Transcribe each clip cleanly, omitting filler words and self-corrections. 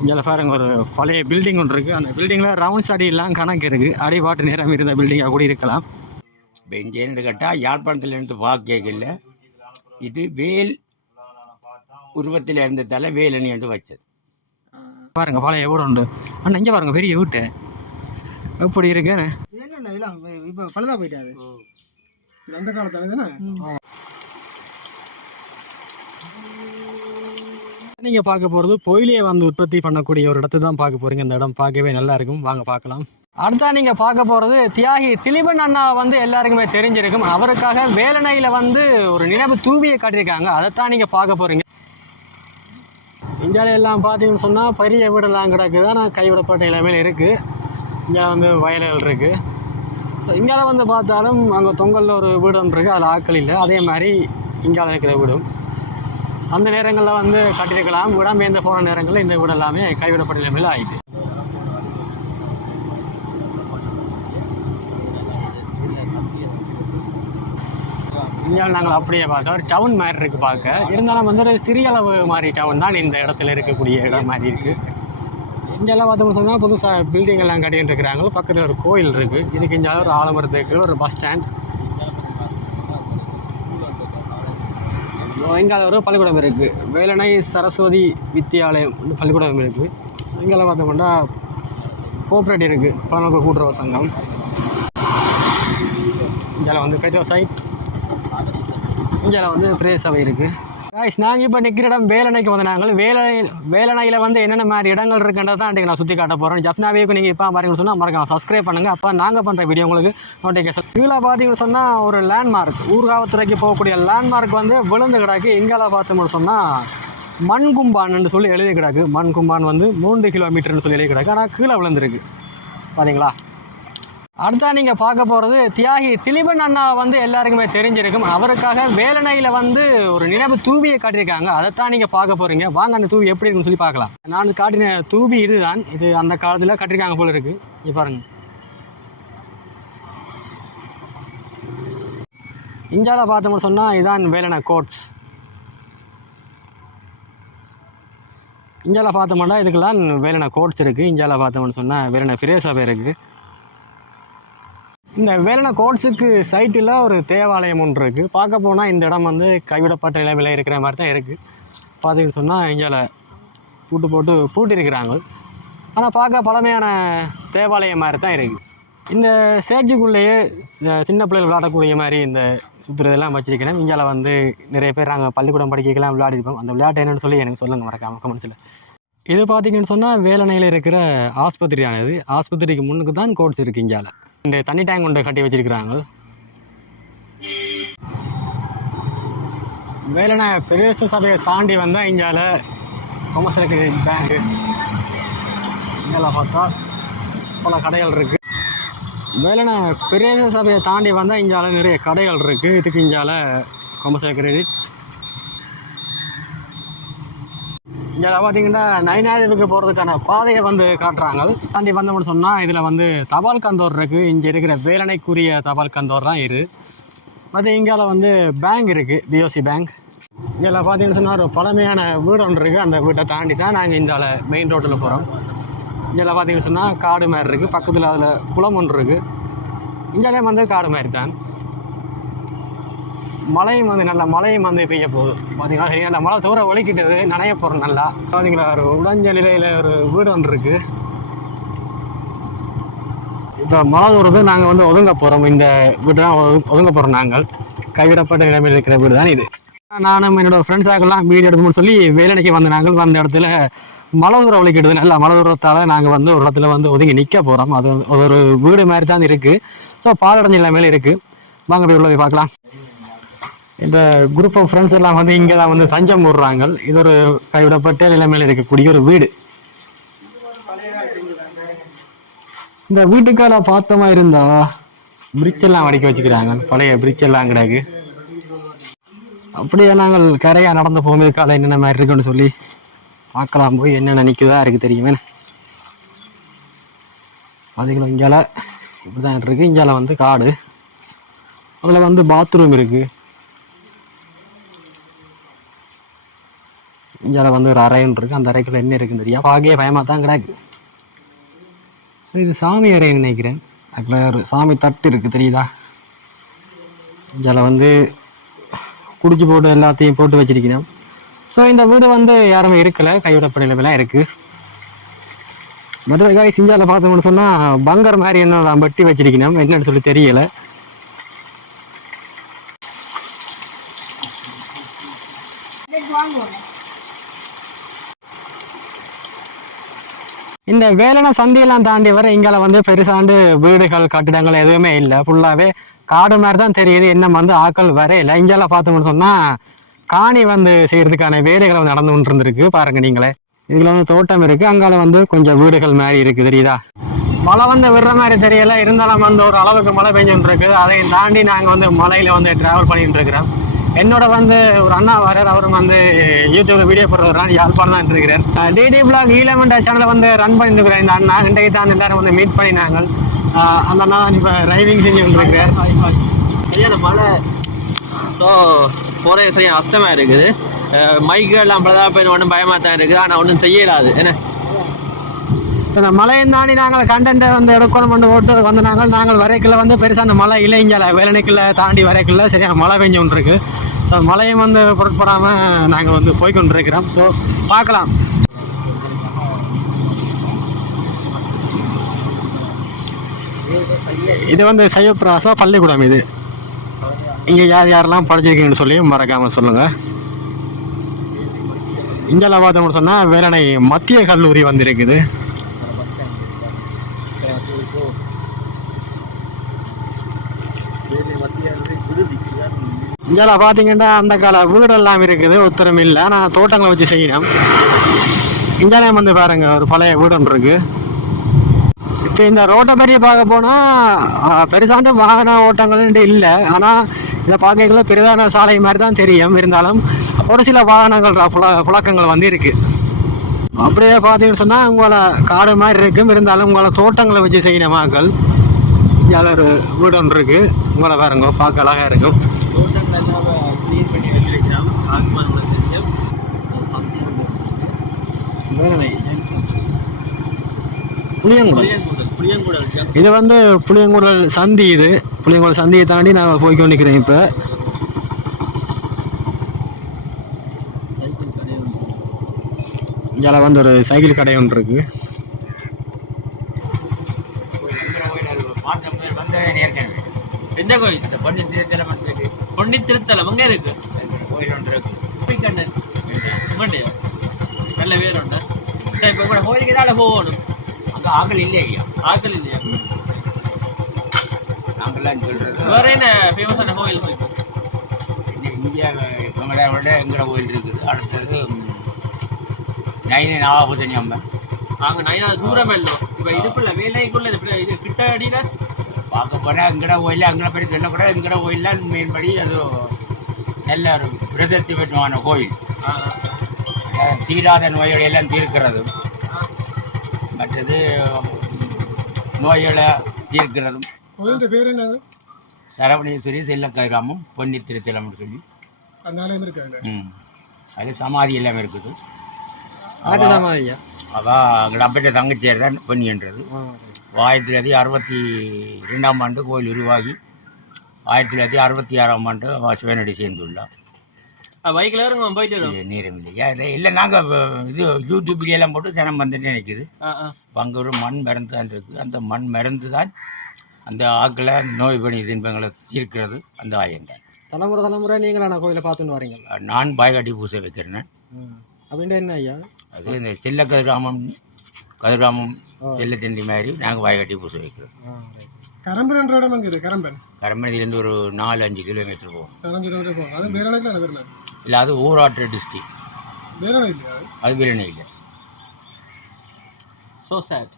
இங்கே பாருங்க ஒரு பழைய பில்டிங் ஒன்று இருக்குது. அந்த பில்டிங்கில் ரவுண்ட்ஸ் அடியெல்லாம் கணக்கு இருக்குது. அடி வாட்டு நேரம் இருந்த பில்டிங்காக கூட இருக்கலாம். இப்போ இங்கேருந்து கேட்டால் யாழ்ப்பாணத்துலேருந்து பார்க்கல, இது வேல் உருவத்தில் இருந்ததால வேலணி என்று வச்சது. பாருங்க பழைய வீடு உண்டு. ஆனால் இங்கே பாருங்க பெரிய வீட்டு எப்படி இருக்கு. என்னென்ன இப்போ பழுதா போயிட்டாரு அந்த காலத்துல தானே. நீங்க பார்க்க போறது பொயிலையை வந்து உற்பத்தி பண்ணக்கூடிய ஒரு இடத்தை தான் பார்க்க போறீங்க. இந்த இடம் பார்க்கவே நல்லா இருக்கும், வாங்க பார்க்கலாம். அடுத்தா நீங்க பார்க்க போறது தியாகி திலீபன் அண்ணா வந்து எல்லாருக்குமே தெரிஞ்சிருக்கும். அவருக்காக வேலணையில வந்து ஒரு நினைவு தூவியை காட்டியிருக்காங்க. அதைத்தான் நீங்க பார்க்க போறீங்க. இந்தியாவில எல்லாம் பார்த்தீங்கன்னு சொன்னா பெரிய வீடெல்லாம் கிடக்குது, ஆனால் கைவிடப்பட்ட எல்லாமே இருக்கு. இங்கே வந்து வயல்கள் இருக்கு. இங்கால வந்து பார்த்தாலும் அங்கே தொங்கலில் ஒரு வீடு ஒன்று இருக்குது, அதில் ஆட்கள் இல்லை. அதே மாதிரி இங்கால இருக்கிற வீடும் அந்த நேரங்களில் வந்து கட்டியிருக்கலாம். இடம்பெயர்ந்து போன நேரங்களில் இந்த வீடு எல்லாமே கைவிடப்பட்ட நிலைமையில் ஆயிடுச்சு. இங்கே நாங்கள் அப்படியே பார்க்க ஒரு டவுன் மாதிரி இருக்குது பார்க்க. இருந்தாலும் வந்து ஒரு சிறிய அளவு மாதிரி டவுன் தான் இந்த இடத்துல இருக்கக்கூடிய இடம் மாதிரி இருக்குது. இங்கெல்லாம் பார்த்தோம்னு சொன்னால் புதுசாக பில்டிங் எல்லாம் கட்டிகிட்டு இருக்கிறாங்க. பக்கத்தில் ஒரு கோயில் இருக்குது. இதுக்கு இங்கே ஒரு ஆலமரத்துக்கு ஒரு பஸ் ஸ்டாண்ட், இங்கே ஒரு பள்ளிக்கூடம் இருக்குது. வேலணை சரஸ்வதி வித்தியாலயம் பள்ளிக்கூடம் இருக்குது. இங்கெல்லாம் பார்த்தோம்னா கோஆப்ரேட்டிவ் இருக்குது, பணக்கு கூட்டுறவு சங்கம். இங்கே வந்து பெட்ரோல் சைட், இங்கே வந்து பிரேய சபை இருக்குது. காய்ஸ் நாங்கள் இப்போ நிற்கிற இடம் வேலணைக்கு வந்து நாங்கள் வேலணையில் வந்து என்னென்ன மாதிரி இடங்கள் இருக்குன்றது தான் இன்றைக்கி நான் சுற்றி காட்ட போகிறேன். ஜப்னாவேக்கு நீங்கள் இப்போ பாருங்கன்னு சொன்னால் மறக்காம சப்ஸ்கிரைப் பண்ணுங்கள். அப்போ நாங்கள் பண்ணுற வீடியோ உங்களுக்கு நோட்டிஃபிகேஷன். கீழே பார்த்தீங்கன்னு சொன்னால் ஒரு லேண்ட்மார்க், ஊர்காவத்துறைக்கு போகக்கூடிய லேண்ட்மார்க் வந்து விழுந்து கிடக்கு. இங்கெல்லாம் பார்த்தோம்னு சொன்னால் மண்கும்பான்னு சொல்லி எழுதி கிடக்கு. மண்கும்பான் வந்து 3 கிலோமீட்டர்னு சொல்லி எழுதி கிடக்கு, ஆனால் கீழே விழுந்துருக்கு பார்த்தீங்களா. அடுத்தா நீங்கள் பார்க்க போகிறது தியாகி திலீபன் அண்ணா வந்து எல்லாருக்குமே தெரிஞ்சிருக்கும். அவருக்காக வேலணையில் வந்து ஒரு நினைவு தூவியை காட்டியிருக்காங்க. அதைத்தான் நீங்கள் பார்க்க போகிறீங்க. வாங்க அந்த தூவி எப்படி இருக்குன்னு சொல்லி பார்க்கலாம். நான் காட்டின தூவி இதுதான். இது அந்த காலத்தில் கட்டியிருக்காங்க போல இருக்குது. இங்கே பாருங்க. இந்தியாவில் பார்த்தோம்னு சொன்னால் இதான் வேலணை கோட்ஸ். இந்தியாவில் பார்த்தோம்னா இதுக்கெல்லாம் வேலணை கோட்ஸ் இருக்குது. இந்தியாவில் பார்த்தோம்னு சொன்னால் வேலணை பிரேய சபை இருக்குது. இந்த வேலணை கோட்ஸுக்கு சைட்டில் ஒரு தேவாலயம் ஒன்று இருக்குது. பார்க்க போனால் இந்த இடம் வந்து கைவிடப்பட்ட நிலைமையில் இருக்கிற மாதிரி தான் இருக்குது. பார்த்தீங்கன்னு சொன்னால் இங்கே போட்டு பூட்டியிருக்கிறாங்க. ஆனால் பார்க்க பழமையான தேவாலயம் மாதிரி தான் இருக்குது. இந்த சேர்ச்சுக்குள்ளேயே சின்ன பிள்ளைகள் விளையாடக்கூடிய மாதிரி இந்த சுற்றுறதெல்லாம் வச்சிருக்கிறேன். இங்கே வந்து நிறைய பேர் நாங்கள் பள்ளிக்கூடம் படிக்கலாம் விளையாடிருப்போம். அந்த விளையாட்டு என்னென்னு சொல்லி எனக்கு சொல்லுங்கள் மறக்காம கமெண்ட்ஸில். இது பார்த்தீங்கன்னு சொன்னால் வேலணையில் இருக்கிற ஆஸ்பத்திரியானது. ஆஸ்பத்திரிக்கு முன்னுக்கு தான் கோட்ஸ் இருக்குது. இங்கே இந்த தண்ணி டேங்க் கொண்டு கட்டி வச்சிருக்கிறாங்க. வேலணை பிரதேச சபையை தாண்டி வந்தால் இங்கால கமர்ஷியல் கிரெடிட் பேங்க், இங்கெல்லாம் பார்த்தா பல கடைகள் இருக்குது. வேலணை பிரதேச சபையை தாண்டி வந்தால் இங்கால நிறைய கடைகள் இருக்குது. இதுக்கு இங்கால கமர்ஷியல் கிரெடிட். இங்கே பார்த்தீங்கன்னா நைனாயிரத்துக்கு போகிறதுக்கான பாதையை வந்து காட்டுறாங்க. தாண்டி வந்தோம்னு சொன்னால் இதில் வந்து தபால் கந்தோர் இருக்குது. இங்கே இருக்கிற வேலணைக்குரிய தபால் கந்தோர் தான் இது. அது இங்கால வந்து பேங்க் இருக்குது, பிஓசி பேங்க். இங்கே பார்த்தீங்கன்னு சொன்னால் ஒரு பழமையான வீடு ஒன்று இருக்குது. அந்த வீட்டை தாண்டி தான் நாங்கள் இந்த மெயின் ரோட்டில் போகிறோம். இங்கே பார்த்தீங்கன்னு சொன்னால் காடு மாதிரி இருக்குது. பக்கத்தில் அதில் குளம் ஒன்று இருக்குது. இங்கேயே வந்து காடு மாதிரி தான். மழையும் வந்து பெய்ய போகுது. பார்த்தீங்களா சரியா மழை தூர ஒழிக்கிட்டது, நனைய போகிறோம் நல்லா. பார்த்தீங்களா ஒரு உடைஞ்ச நிலையில் ஒரு வீடு ஒன்று இருக்குது. இப்போ மழை தூரது நாங்கள் வந்து ஒதுங்க போகிறோம். இந்த வீடு தான் ஒதுங்க போகிறோம். நாங்கள் கைவிடப்பட்ட நிலைமையில் இருக்கிற வீடு தான் இது. நானும் என்னோட ஃப்ரெண்ட்ஸாக்கெல்லாம் வீடு எடுக்கணும்னு சொல்லி வேலணைக்கு வந்து நாங்கள் வந்த இடத்துல மழை தூரம் ஒழிக்கிட்டது. நல்லா மழை தூரத்தால் நாங்கள் வந்து ஒரு இடத்துல வந்து ஒதுங்கி நிற்க போகிறோம். அது ஒரு வீடு மாதிரி தான் இருக்குது. ஸோ பாலடைஞ்ச நிலைமையில் இருக்குது. வாங்க போய் உள்ள போய் பார்க்கலாம். இந்த குரூப் ஆஃப் ஃப்ரெண்ட்ஸ் எல்லாம் வந்து இங்கே தான் வந்து தஞ்சம் போடுறாங்க. இது ஒரு கைவிடப்பட்ட நிலைமையில் இருக்கக்கூடிய ஒரு வீடு. இந்த வீட்டுக்கால பார்த்தமா இருந்தா பிரிட்ஜ் எல்லாம் வடிக்க வச்சுக்கிறாங்க. பழைய பிரிட்ஜ் எல்லாம் கிடக்கு. அப்படியே நாங்கள் கரையா நடந்து போகும்போது காலை என்னென்ன மாதிரி இருக்குன்னு சொல்லி பார்க்கலாம். போய் என்ன நினைக்குதா இருக்குது தெரியுமே. அதுக்குள்ள இங்கால இப்படிதான் இருக்கு. இங்கால வந்து காடு, அதில் வந்து பாத்ரூம் இருக்குது. இங்கே வந்து ஒரு அறைன்னு இருக்குது. அந்த அறைக்குள்ள என்ன இருக்குன்னு தெரியும், பார்க்கவே பயமாக தான் கிடக்கு. இது சாமி அறைன்னு நினைக்கிறேன். அதுக்குள்ள ஒரு சாமி தட்டு இருக்குது தெரியுதா. இதில் வந்து குடிச்சு போட்டு எல்லாத்தையும் போட்டு வச்சிருக்கணும். ஸோ இந்த வீடு வந்து யாருமே இருக்கலை, கைவிடப்படையிலாம் இருக்குது. மதுரை சிஞ்சாவில் பார்த்தோம்னு சொன்னால் பங்கர் மாதிரி என்ன வெட்டி வச்சிருக்கணும், என்னன்னு சொல்லி தெரியலை. இந்த வேலனை சந்தியெல்லாம் தாண்டி வர இங்கால வந்து பெருசாண்டு வீடுகள் கட்டிடங்கள் எதுவுமே இல்லை, ஃபுல்லாகவே காடு மாதிரி தான் தெரியுது. என்ன வந்து ஆக்கள் வரையில. இங்கால பார்த்தோம்னு சொன்னால் காணி வந்து செய்யறதுக்கான வேலைகளை வந்து நடந்து கொண்டு இருந்திருக்கு பாருங்க நீங்களே. இதுல வந்து தோட்டம் இருக்கு, அங்கால வந்து கொஞ்சம் வீடுகள் மாதிரி இருக்கு தெரியுதா. மழை வந்து விடுற மாதிரி தெரியல, இருந்தாலும் வந்து ஒரு அளவுக்கு மழை பெஞ்சுட்டு இருக்குது. அதையும் தாண்டி நாங்கள் வந்து மலையில வந்து டிராவல் பண்ணிட்டு இருக்கிறோம். என்னோட வந்து ஒரு அண்ணா வரார், அவரும் வந்து யூடியூப்ல வீடியோ போடுறவர், யாழ்ப்பாணம் தான் இருக்கிறார். டிடி பிளாக் ஈழமென்ற சேனலை வந்து ரன் பண்ணிட்டு இருக்கிறேன். இந்த அண்ணா இன்றைக்கு தான் எல்லாரும் வந்து மீட் பண்ணினாங்க. அந்த அண்ணா இப்போ டிரைவிங் செஞ்சு வந்துருக்கிறார். சரியான மழை, ஸோ போகிற சரியாக கஷ்டமாக இருக்குது. மைக்கு எல்லாம் பிரதா பேர் ஒன்றும் பயமாக தான் இருக்குது, ஆனால் ஒன்றும் செய்யலாது. என்ன இந்த மழையும் தாண்டி நாங்கள் கண்டென்ட்டை வந்து எடுக்கணும் ஓட்டு வந்து நாங்கள் வரைக்குள்ள வந்து பெருசாக அந்த மழை இளைஞல வேலனைக்குள்ள தாண்டி வரைக்குள்ள சரியான மழை பெஞ்சு ஒன்று இருக்குது. ஸோ மழையும் வந்து பொருட்படாமல் நாங்கள் வந்து போய்கொண்டிருக்கிறோம். ஸோ பார்க்கலாம். இது வந்து சைவப்பிராசா பள்ளிக்கூடம். இது இங்கே யார் யாரெல்லாம் படிச்சிருக்கீங்கன்னு சொல்லி மறக்காமல் சொல்லுங்கள். இங்கெல்லாம் பார்த்தோம்னு சொன்னால் வேலனை மத்திய கல்லூரி வந்து இருக்குது. இங்கெல்லாம் பார்த்தீங்கன்னா அந்த கால வீடெல்லாம் இருக்குது, உத்தரம் இல்லை, ஆனால் தோட்டங்களை வச்சு செய்யணும். இங்கெல்லாம் வந்து பாருங்க ஒரு பழைய வீடு ஒன்று இருக்கு. இப்போ இந்த ரோட்டை பெரிய பார்க்க போனால் பெருசாண்டு வாகன ஓட்டங்கள் இல்லை, ஆனால் இதை பார்க்கல பெரிதான சாலை மாதிரி தான் தெரியும். இருந்தாலும் ஒரு சில வாகனங்கள் புழக்கங்கள் வந்து இருக்கு. அப்படியே பார்த்தீங்கன்னு சொன்னால் உங்களை காடு மாதிரி இருக்கும், இருந்தாலும் உங்களை தோட்டங்களை வச்சு செய்யணும் மக்கள். இங்கே ஒரு வீடு ஒன்று இருக்கு, உங்களை பாருங்க பார்க்க அழகாக இருக்கும். இது வந்து புளியங்குடல் சந்தி. இது புளியங்குடல் சந்தியை தாண்டி நான் போய்க்கொண்டு நிற்கிறேன். இப்போ இதில் வந்து ஒரு சைக்கிள் கடை ஒன்று இருக்கு. எந்த கோயில்? பொன்னி திருத்தலம் அங்கே இருக்கு. கோயில் ஒன்று இருக்கு. நல்ல பேர் உண்டு. இப்போ கூட கோயிலுக்கு தான் போகணும். அங்கே ஆக்கள் இல்லையா? ஆக்கள் இல்லையா? நாங்கள்லாம் சொல்றது வேற என்ன ஃபேமஸான கோயில் இருக்கு? இந்தியா விட எங்கட கோயில் இருக்குது. அடுத்தது நைனி நாகாபூசணி அம்மன். அங்கே நைனா தூரம் இல்லை. இப்போ இதுக்குள்ள வேலைக்குள்ள இது கிட்ட அடியில் பார்க்க போனால் எங்கட கோயில் அங்கே பேர் சொல்லக்கூட எங்கட கோயிலாம் மேன்படி அது நல்ல ஒரு பிரசித்தி பெற்றமான கோயில். தீராத நோய்களை எல்லாம் தீர்க்கிறதும், மற்றது நோய்களை தீர்க்கிறதும். கோயில் பேர் என்ன? சரவணேஸ்வரி செல்லக்கிராமம் பொன்னி திருத்தலம்னு சொல்லி அது சமாதி எல்லாமே இருக்குது. அதான் எங்களோட அப்பட்ட தங்கச்சியார் தான் பொன்னின்றது. 1962ஆம் ஆண்டு கோயில் உருவாகி 1966ஆம் ஆண்டு சிவனடி சேர்ந்துள்ளார். பைக்கில் போயிட்டு நேரம் இல்லையா? இல்லை இல்லை, நாங்கள் இது யூடியூப்லாம் போட்டு ஜனம் வந்துட்டு நினைக்குது. அங்கே ஒரு மண் மருந்து தான் இருக்குது. அந்த மண் மருந்து தான் அந்த ஆக்களை நோய் பணி தின்பங்களை தீர்க்கிறது. அந்த ஆயந்தான் தலைமுறை தலைமுறை நீங்களா நான் கோயிலை பார்த்துன்னு வரீங்க? நான் பாய்காட்டி பூசை வைக்கிறேன். அப்படின்ட்டு என்ன ஐயா? அது இந்த செல்ல கதிராமம் செல்லத்தண்டி மாதிரி நாங்கள் வாய்கட்டி பூசை வைக்கிறோம். கரம்பன் இடம் அங்கே இருக்குது. கரம்பன் இதுலேருந்து ஒரு 4-5 கிலோமீட்டர் போகும். 4 கிலோமீட்டர் போகும். அது வேலனைக்கு இல்லை, அது ஊராற்று டிஸ்ட்ரிக்ட். வேலனை இல்லையா? அது வேலனை இல்லை. So sad.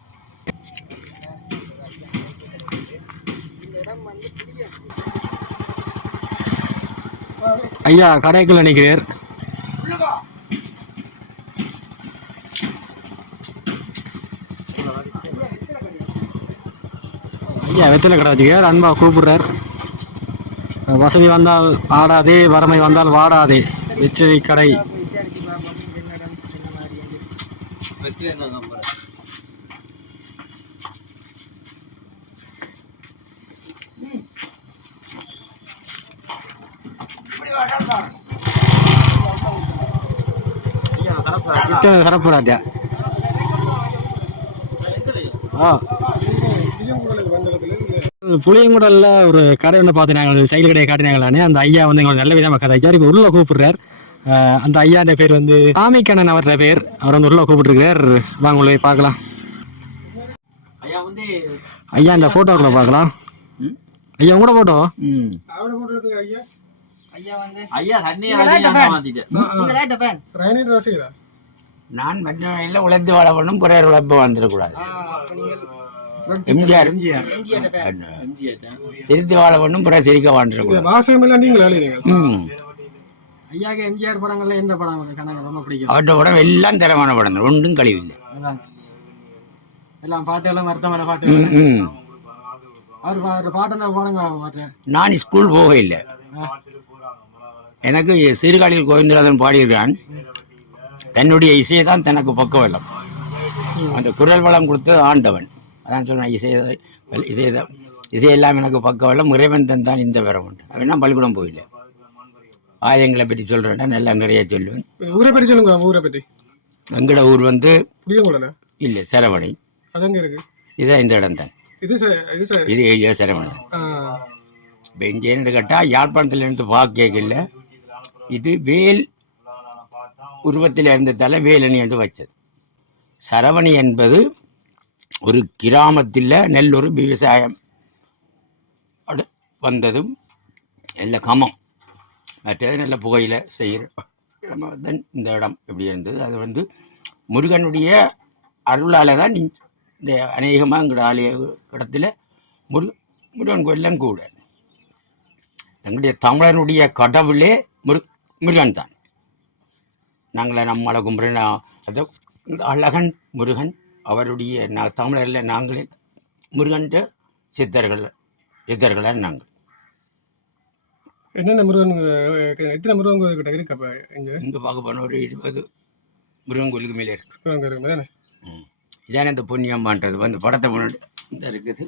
ஐயா கடைக்குள்ள நிற்கிறார். ஐயா வெத்தில கடை வச்சுக்கார், அன்பா கூப்பிடுறார். வசதி வந்தால் ஆடாதே, வறுமை வந்தால் வாடாதே, வெற்றிலை கடை. கரப்புறாட்டியா புளியங்குடல்ல ஒரு கடை ஒன்று பார்த்துனாங்க, சைக்கிள் கடையை காட்டினாங்களானே. அந்த ஐயா வந்து எங்களுக்கு நல்ல விதமாக கதைச்சார். இப்போ உள்ள கூப்பிடுறார். அந்த ஐயாண்ட பேர் வந்து காமிக்கண்ணன், அவரோட பேர். அவர் வந்து உள்ள கூப்பிட்டுருக்கார். வாங்க உள்ள போய் பார்க்கலாம். ஐயா இந்த போட்டோக்களை பார்க்கலாம். ஐயா கூட போட்டோ நான் மற்ற எல்லாம் உழைத்து வாழ பண்ணும், பிறர் உழைப்பு வந்துடக்கூடாது. எம்ஜிஆர் சிரித்து வாழ பண்ணும், பிறர் சிரிக்க வாழ்ந்துடக்கூடாது. ஐயாக்கு எம்ஜிஆர் படங்கள்ல எந்த படம் ரொம்ப பிடிக்கும்? அவற்ற படம் எல்லாம் தரமான படம் தான், ஒன்றும் கழிவில்லை. எல்லாம் பாட்டு எல்லாம் வருத்தமான பாட்டு. அவர் பாட்டு பாடுங்க. நான் ஸ்கூல் போக இல்லை. எனக்கு சீர்காழியில் கோவிந்தராஜன் பாடியிருக்கான். தன்னுடைய இசையை தான் தனக்கு பக்கவல்லம். அந்த குரல் வளம் கொடுத்து ஆண்டவன். அதான் சொன்னான், இசையெல்லாம் எனக்கு பக்கவல்லம், இறைவன் தந்தான் இந்த பெற உண்டு. அவன் நான் பள்ளிக்கூடம் போயில்லை. ஆயுதங்களை பற்றி சொல்கிறேன்னா நல்லா நிறைய சொல்லுவேன். ஊரை பற்றி சொல்லுங்க. ஊரை பற்றி எங்களோட ஊர் வந்து இல்லை, சரவணை. இதான் இந்த இடம் தான். இது சரவணை. இப்போ இங்கே என்ன கேட்டால், யாழ்ப்பாணத்திலிருந்து பார்க்கல, இது வேல் உருவத்தில் இருந்ததால் வேலணி என்று வச்சது. சரவணி என்பது ஒரு கிராமத்தில் நெல் ஒரு விவசாயம் வந்ததும் நல்ல கமம், மற்றது நல்ல புகையில் செய்கிற இடமாக தான் இந்த இடம் எப்படி இருந்தது. அது வந்து முருகனுடைய அருளால் தான் இந்த அநேகமாக எங்களோட ஆலய இடத்துல முருகன் கோயிலும் கூட. எங்களுடைய தமிழனுடைய கடவுளே முருகன் தான். நாங்களே நம்மளை கும்பிட்ற அது அழகன் முருகன். அவருடைய தமிழரில் நாங்களே முருகன்ற சித்தர்களாக நாங்கள். என்னென்ன முருகன், எத்தனை முருகன் கோயில் கிட்ட இருக்கு? அப்போ இங்கே பார்க்க போன ஒரு 20 முருகன் கோயிலுக்கு மேலே இருக்கு. இதானே இந்த பொன்னியம்மான்றது வந்து படத்தை முன்னாடி இந்த இருக்குது,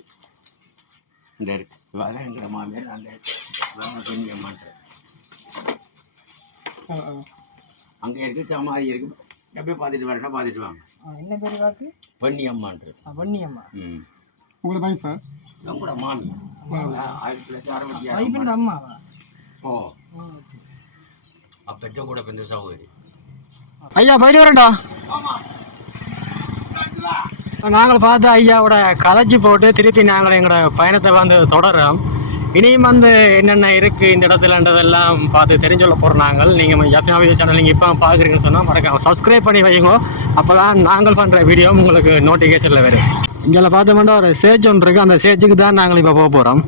இந்த இருக்கு. அதான் எங்களோட மாமியார் அந்த பொன்னியம்மான்றது. அங்கே இருக்கு, சமாதி இருக்கு. அப்படியே பார்த்துட்டு வரேன்னா பார்த்துட்டு வாங்க. என்ன பேர் வாக்கு? பொன்னியம்மான்றது. பொன்னியம்மா உங்களோட வைஃபா? உங்களோட மாமி. 1966 அம்மாவா? ஓ, அப்பெற்ற கூட பெந்த சகோதரி. ஐயா போயிட்டு வரட்டா. நாங்கள் பார்த்து ஐயாவோட கலைச்சி போட்டு திருப்பி நாங்கள் எங்களோட பயணத்தை வந்து தொடரோம். இனியும் வந்து என்னென்ன இருக்குது இந்த இடத்துலன்றதெல்லாம் பார்த்து தெரிஞ்சொல்ல போகிறோம். நீங்கள் ஜப்னாவியோ சேனல் நீங்கள் இப்போ பார்க்குறீங்கன்னு சொன்னால் மறக்காம சப்ஸ்கிரைப் பண்ணி வைங்க. அப்போ தான் நாங்கள் பண்ணுற வீடியோ உங்களுக்கு நோட்டிஃபிகேஷனில் வரும். இங்கே பார்த்தோம்னா ஒரு சேஜ் ஒன்று இருக்குது. அந்த சேஜுக்கு தான் நாங்கள் இப்போ போக போகிறோம்.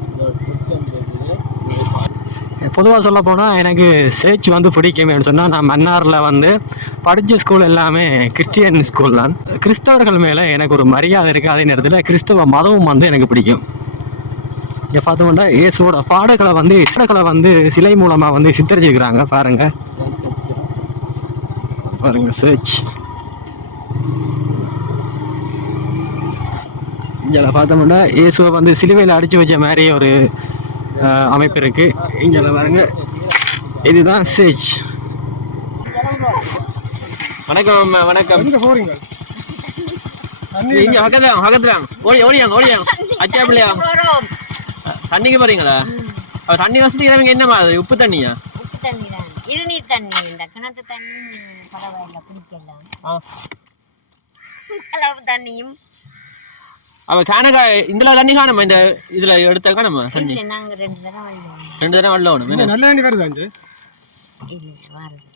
பொதுவாக சொல்ல போனால் எனக்கு சேச் வந்து பிடிக்குமே சொன்னால், நான் மன்னாரில் வந்து படித்த ஸ்கூல் எல்லாமே கிறிஸ்டியன் ஸ்கூல் தான். கிறிஸ்தவர்கள் மேலே எனக்கு ஒரு மரியாதை இருக்குது. அதே நேரத்தில் கிறிஸ்தவ மதமும் வந்து எனக்கு பிடிக்கும். இங்கே பார்த்தோம்னா இயேசுவோட பாடல்களை வந்து சிலை மூலமாக வந்து சித்தரிச்சிருக்கிறாங்க. பாருங்க சேச். இங்கே பார்த்தோம்னா இயேசுவை வந்து சிலுவையில் அடித்து வச்ச மாதிரி ஒரு அமைப்பு இருக்கு. இங்கே பாருங்க, இதுதான் சேச். வணக்கம். வணக்கம். இங்க பக்கத்துல ஓடியாங்க அச்சா பிள்ளையா தண்ணிக்கு போறீங்களா? தண்ணி வசதி என்ன மாதிரி? உப்பு தண்ணியா? உப்பு தண்ணி தான், இருநீர் தண்ணி. இந்த கிணத்து தண்ணி பரவாயில்ல, குடிக்கலாம். கலவு தண்ணியும் அவ காணக்கா இதுல தண்ணி காணுமா? இந்த இதுல எடுத்த காணுமா தண்ணி? நாங்க 2 தடவை வரல வேணும். நல்ல தண்ணி வருதா?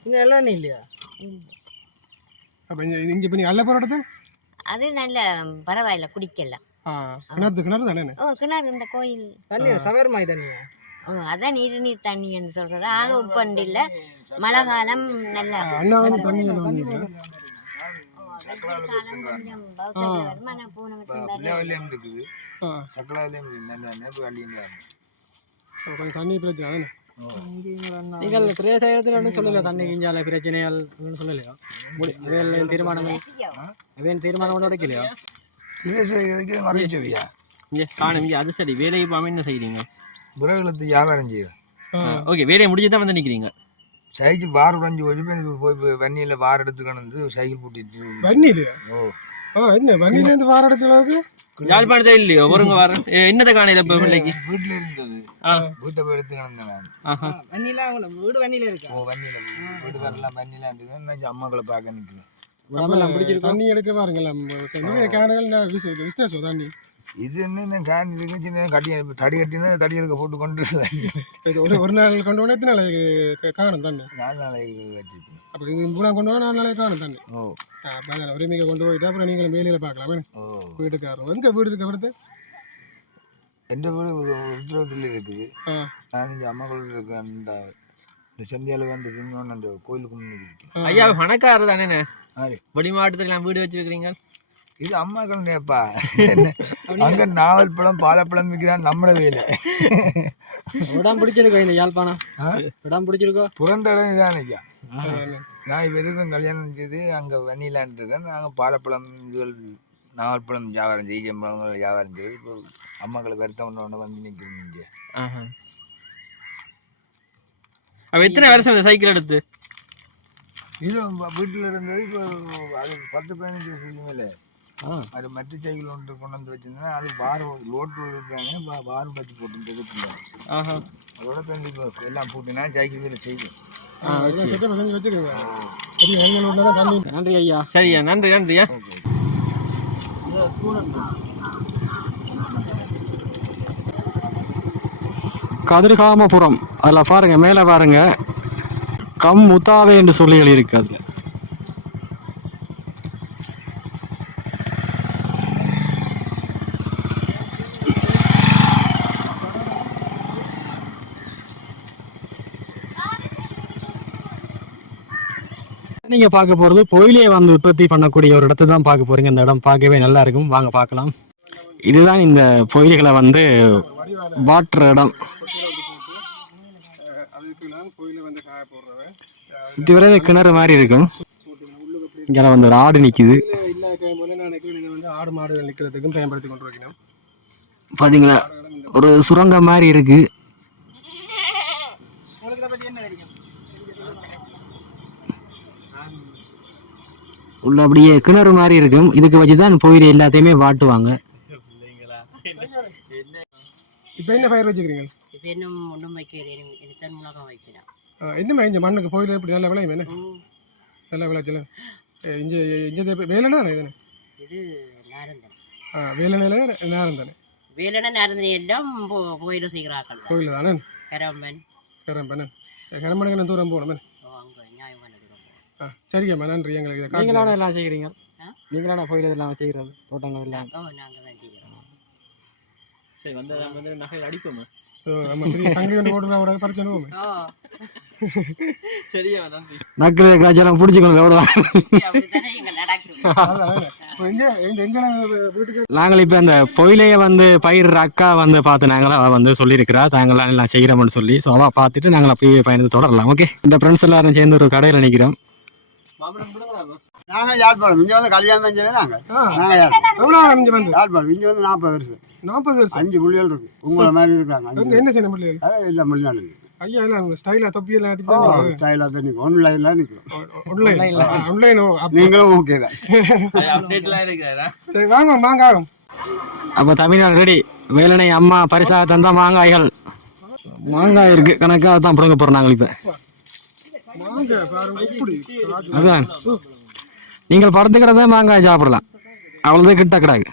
இங்க நல்ல தண்ணி இல்லையா? அப்ப இங்க பண்ணி அல்ல போராட்டது அது நல்ல பரவாயில்ல, குடிக்கலாம். கிணறு தானே? கிணறு இந்த கோயில் தண்ணி சவர்மாய் தண்ணியா? அதான் நீர் தண்ணின்னு சொல்றது. ஆக உப்பண்டு இல்ல, மழை காலம் நல்லா தண்ணி பிரச்சனை. நீங்கள் பிரேசாயத்தில் ஒன்றும் சொல்லலையா தண்ணி கிஞ்சால பிரச்சனைகள் ஒன்றும் சொல்லலையா அவையில் தீர்மானங்கள் அவையின் தீர்மானம் ஒன்றும் உடைக்கலையா மறைச்சவியா இங்கே காணும் இங்கே அது சரி வேலையை போகாமல் என்ன செய்கிறீங்க விறகுலத்து வியாபாரம் செய்யுது ஓகே வேலையை முடிச்சு தான் வந்து நிற்கிறீங்க சைக்கிள் வார் உடஞ்சி போய் வன்னியில் வார் எடுத்துக்கணும் வந்து சைக்கிள் பூட்டிட்டு வன்னியிலையா ஓ என்ன வன்னியிலேருந்து வார எடுக்கிற அளவுக்கு யாழ்ப்பாணத்தை இல்லையோ ஒருங்க வரேன் என்னத்தை காணையில் இப்போ பிள்ளைக்கு வீட்டில் இருந்தது வீட்டை போய் எடுத்துக்கணும் நான் வன்னியில வீடு வன்னியில இருக்கா ஓ வன்னியில் வீட்டுக்காரெல்லாம் வன்னியில் இருந்தது அம்மாக்களை பார்க்க நிற்கிறேன் தண்ணி எடுக்க பாருங்களா நிறைய கேனகள் பிஸ்னஸ் தண்ணி இது என்ன கேன் இருக்கு கட்டி தடி கட்டினா தடி எடுக்க போட்டு கொண்டு ஒரு நாள் கொண்டு போனால் எத்தனை நாளைக்கு காணும் தண்ணி 4 நாளைக்கு வச்சுருக்கேன் அப்போ இது மூணா கொண்டு போனால் 4 நாளைக்கு காணும் தண்ணி ஓ அதான் உரிமையை கொண்டு போயிட்டு அப்புறம் நீங்களும் வேலையில் பார்க்கலாம் ஓ வீட்டுக்காரரும் எங்கே வீடு இருக்க அடுத்து எந்த வீடு உத்திரவத்தில் இருக்குது நான் இங்கே அம்மாக்கள் இருக்கேன் இந்த சந்தியாவில் வந்து திரும்பணும் அந்த கோயிலுக்கு முன்னாடி இருக்கேன் ஐயா பணக்காரர் தானே ஆறு வடி மாவட்டத்தில் வீடு வச்சிருக்கிறீங்க இது அம்மாக்கள் நேப்பா அங்கே நாவல் பழம் பாலப்பழம் விற்கிறான் நம்மள வேலை இடம் பிடிச்சிருக்கோ இந்த யாழ்ப்பாணம் இடம் பிடிச்சிருக்கோ பிறந்த இடம் இதான் ஐயா நான் இப்போ இருக்கும் கல்யாணம் செய்து அங்கே வன்னிலான் இருக்கேன் நாங்கள் பாலப்பழம் இதுகள் நாவல்பழம் வியாபாரம் ஜெய்ஜம்பழங்கள் வியாபாரம் செய்து இப்போ அம்மாக்களை வருத்தம் ஒன்று வந்து நிற்கிறோம் இங்கே அப்போ எத்தனை வருஷம் இந்த சைக்கிள் எடுத்து இது வீட்டில் இருந்தது இப்போ அது 10-15 வருஷத்துக்கு மேலே அது மற்ற சைக்கிள் ஒன்று கொண்டு வந்து வச்சிருந்தேன் அது வார் லோட்டு இருக்காங்க வார் பற்றி போட்டு எடுத்துருந்தாங்க அதோட பேருந்து இப்போ எல்லாம் போட்டுனா சைக்கிள் வேலை செய்யும் நன்றி ஐயா சரியா நன்றி நன்றியா கதிர்காமபுரம் அதில் பாருங்க மேலே பாருங்க கம் முத்தாவே என்று சொல்லி இருக்கு அதில் நீங்கள் பார்க்க போகிறது பொயிலையை வந்து உற்பத்தி பண்ணக்கூடிய ஒரு இடத்தை தான் பார்க்க போகிறீங்க. இந்த இடம் பார்க்கவே நல்லா இருக்கும், வாங்க பார்க்கலாம். இதுதான் இந்த பொயிலைகளை வந்து வாட்டுற இடம். சுற்றி வர கிணறு மாதிரி இருக்கும். இங்கே வந்து ஒரு ஆடு நிற்கிது. ஆடு மாடுகள் நிற்கிறதுக்கும் பயன்படுத்தி கொண்டு வைக்கணும். பார்த்தீங்களா ஒரு சுரங்கம் மாதிரி இருக்கு. உள்ள அப்படியே கிணறு மாதிரி இருக்கும். இதுக்கு வச்சுதான் பொயிலை எல்லாத்தையுமே வாட்டுவாங்க. இப்போ என்ன பயிர் வச்சுக்கிறீங்க? இப்போ இன்னும் ஒன்றும் வைக்கிறேன், எனக்கு மிளகாய் வைக்கிறேன். என்ன இங்கே மண்ணுக்கு பொயிலை எப்படி நல்ல விளையும்? என்ன நல்ல விளைச்சல இங்கே இங்கே வேலைனா இது இது நாரந்தனை. வேலனையில் நாரந்தனை. வேலனை நாரந்தனை எல்லாம் பொயிலை செய்கிறார்கள். கோயில் தானே? கரம்பன் கரம்பனுக்கு தூரம் போகணும். அங்கே நியாயமான தூரம் போகணும். சரிங்கம்மா, நன்றி. எங்களுக்கு நீங்களான எல்லாம் செய்கிறீங்க? நீங்களான பொயிலை எல்லாம் செய்கிறது? தோட்டங்கள் எல்லாம் நாங்கள் தான் செய்கிறோம். சரி, வந்து நகை அடிப்போமா? சரியா நன்றி. நக்கரை காய்ச்சலாம் பிடிச்சிக்கணும் எவ்வளோதான். நாங்கள் இப்போ அந்த பொயிலையை வந்து பயிர் அக்கா வந்து பார்த்து நாங்களாம் அவள் வந்து சொல்லியிருக்கிறா, தாங்களாம் எல்லாம் செய்கிறோம்னு சொல்லி. ஸோ அவள் பார்த்துட்டு நாங்கள் அப்படியே பயணத்தை தொடரலாம். ஓகே, இந்த ஃப்ரெண்ட்ஸ் எல்லாரும் சேர்ந்து ஒரு கடையில் நிற்கிறோம். நாங்கள் யாழ்ப்பாணம் இங்கே வந்து கல்யாணம் செய்ய நாங்கள் எவ்வளோ இங்கே வந்து யாழ்ப்பாணம் இங்கே வந்து 40 வருஷம் 40 வருஷம் 5 புள்ளிகள் இருக்கு. உங்களை மாதிரி இருக்காங்க. என்ன செய்யணும் பிள்ளைகள்? இல்லை மொழிநாடு ஐயா எல்லாம் ஸ்டைலாக தொப்பியெல்லாம் அடிச்சு ஸ்டைலாக தான் நிற்கும். ஆன்லைன்லாம் நிற்கும். ஆன்லைன் நீங்களும் ஓகே தான். சரி, வாங்க மாங்காய். அப்போ தமிழ்நாடு ரெடி. வேலனை அம்மா பரிசாக தந்தா மாங்காய்கள். மாங்காய் இருக்கு கணக்காக தான் பிடுங்க போகிறோம் நாங்கள். இப்போ அதான் நீங்கள் படுத்துக்கிறதே மாங்காய் சாப்பிடலாம், அவ்வளோதான் கிட்ட கிடாது.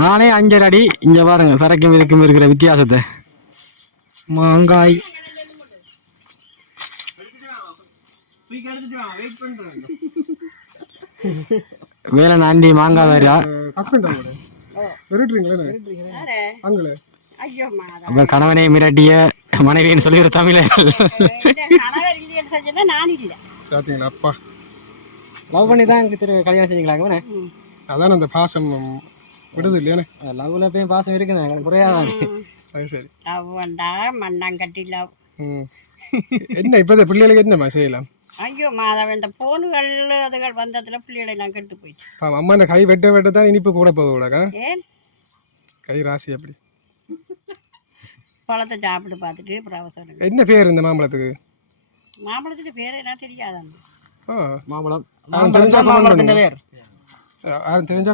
நானே 5 அடி. இங்கே பாருங்க சரக்கும் இதுக்கும் இருக்கிற வித்தியாசத்தை. மாங்காய் வேலை நாண்டி மாங்காய் வேறா. அப்ப கணவனை மிரட்டிய மனைவின்னு சொல்லிடுற தமிழ அப்பா லவ் பண்ணி தான் கல்யாணம் செஞ்சீங்களா? அதான் அந்த பாசம் விடுது இல்லையானே? லவ்ல போய் பாசம் இருக்குண்ணே, எனக்கு குறையாதான். அது சரி. லவ் வந்தா மண்ணாங்கட்டி லவ். என்ன இப்போ பிள்ளைகளுக்கு என்னம்மா செய்யலாம்? ஐயோ மாதவ இந்த போனுகள் அதுகள் வந்ததுல பிள்ளைகளை எல்லாம் கெடுத்து போயிடுச்சு. அம்மா இந்த கை வெட்ட தான் இனிப்பு கூட போகுதுடாக்கா. ஏன் கை ராசி அப்படி. பழத்தை சாப்பிட்டு பார்த்துட்டு பிரவசனம். என்ன பேர் இந்த மாம்பழத்துக்கு? மாம்பழத்துக்கு பேர் என்ன தெரியாதாங்க. மாம்பழம் யாரும் தெரிஞ்சா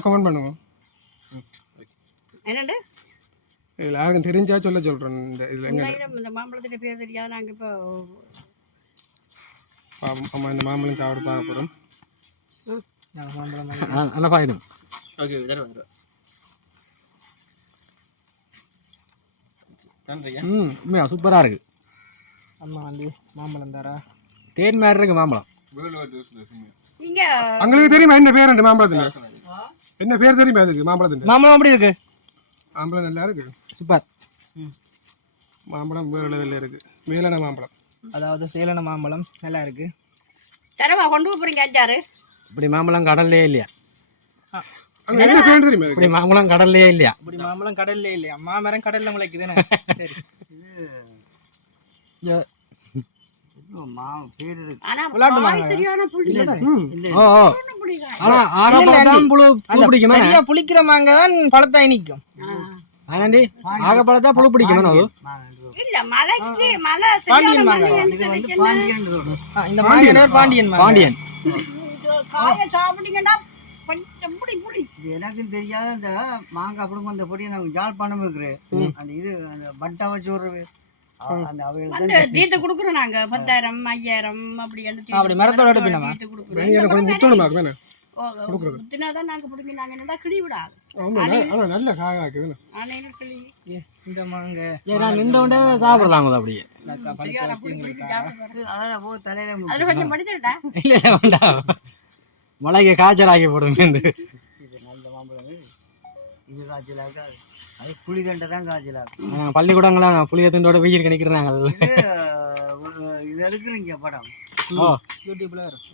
கமெண்ட் பண்ணுவோம். என்னண்டு இதில் யாருக்கும் தெரிஞ்சா சொல்கிறேன். இந்த இதில் எங்கே இந்த மாம்பழத்துக்கு பேர் தெரியாது. நாங்கள் இப்போ அம்மா இந்த மாம்பழம் சாப்பிட்டு பார்க்க போகிறோம். நல்லா பாயிடும். ஓகே நன்றியா. சூப்பராக இருக்கு. அம்மா வந்து மாம்பழம் தாரா. தேன் மாதிரி இருக்கு மாம்பழம். இங்கே உங்களுக்கு தெரியுமா என்ன பேர் ரெண்டு மாம்பழத்துக்கு? என்ன பேர் தெரியுமா அதுக்கு மாம்பழத்துக்கு? மாம்பழம் அப்படி இருக்கு. மாம்பழம் நல்லா இருக்கு. சூப்பர். மாம்பழம் வேறு லெவலில் இருக்கு. வேலன மாம்பழம், அதாவது சேலன மாம்பழம் நல்லா இருக்கு. தரமா கொண்டு போறீங்க அஞ்சாறு. இப்படி மாம்பழம் கடல்லே இல்லையா? அங்கே என்ன பேர் தெரியுமா? இப்படி மாம்பழம் கடல்லே இல்லையா? இப்படி மாம்பழம் கடல்ல இல்லையா? மாமரம் கடல்ல முளைக்குதுன்னு. சரி ஆனா விளையாட்டு பாய் மாங்க. சரியான புள்ளி. ஓ ஓ. ஆனா ஆகப்பழத்தான் புழு பிடிக்குமா? சரியா புளிக்கிற மாங்க தான் பழத்தாய் நிற்கும். ஆனாண்டி ஆகப்பழத்தான் புழு பிடிக்குமா? அது இல்ல மலைக்கு மலை பாண்டியன் மாங்க. இந்த மாங்க பேர் பாண்டியன் மாங்க. பாண்டியன். காய சாப்பிட்டீங்கன்னா கொஞ்சம் புளி புளி. எனக்கும் தெரியாத அந்த மாங்காய் பிடுங்க அந்த பொடியை நாங்கள் யாழ்ப்பாணம் இருக்கிறேன். அந்த இது அந்த பட்டா வச்சு விடுறது அந்த அவைகள் அந்த தீட்டு கொடுக்குறோம் நாங்க 10,000 5,000 அப்படி அப்படி மரத்தோட எடுப்பினமா? கொஞ்சம் முத்தணுமா வேணும் முத்தினாதான் நாங்க பிடிங்க. நாங்க என்னடா கிளி விடாது. ஆனால் நல்ல காயாக இருக்குது. ஆனையில கிளி இந்த மாங்க நான் இந்த உண்டே சாப்பிடலாம் அப்படியே. பழுக்க வச்சு எங்களுக்கு அதான் போ தலையில அதுல கொஞ்சம் படிச்சுடா. இல்லை வேண்டாம், மலைக்கு காய்ச்சல் ஆக்கி போடுங்க. இது நல்ல மாம்பழம். இது காய்ச்சல் ஆகாது. அது புளி தண்டை தான் காய்ச்சல் ஆகும். பள்ளிக்கூடங்களாம் புளிய தண்டோட வெயில் நிற்கிறாங்க. இது எடுக்கிறீங்க படம் யூடியூப்ல வரும்.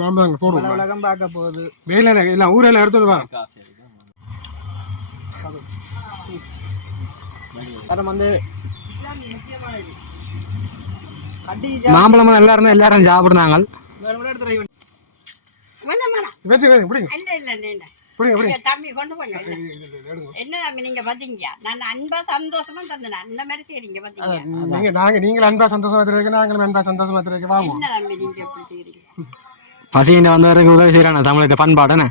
மாம்பழம் போடுவோம். உலகம் பார்க்க போகுது. வேலை இல்லை ஊரில் எடுத்துட்டு வா. தரம் வந்து மாம்பழம் நல்லா இருந்தால் எல்லாரும் சாப்பிடுறாங்க. வேண்டாம் வேணாம். வச்சுக்கோங்க பிடிங்க இல்ல இல்ல வேண்டாம். பிடிங்க பிடிங்க. தம்பி கொண்டு போங்க. என்ன தம்பி நீங்க பாத்தீங்க, நான் அன்பா சந்தோஷமா தந்தேன். அந்த மாதிரி செய்றீங்க பாத்தீங்க. நீங்கள் அன்பா சந்தோஷமா இருக்க, நாங்களும் அன்பா சந்தோஷமா இருக்க. வாங்க. என்ன தம்பி நீங்க எப்படி செய்றீங்க? பசின்னு வந்தவருக்கு உதவி செய்யறான தமிழக பண்பாடுன்னு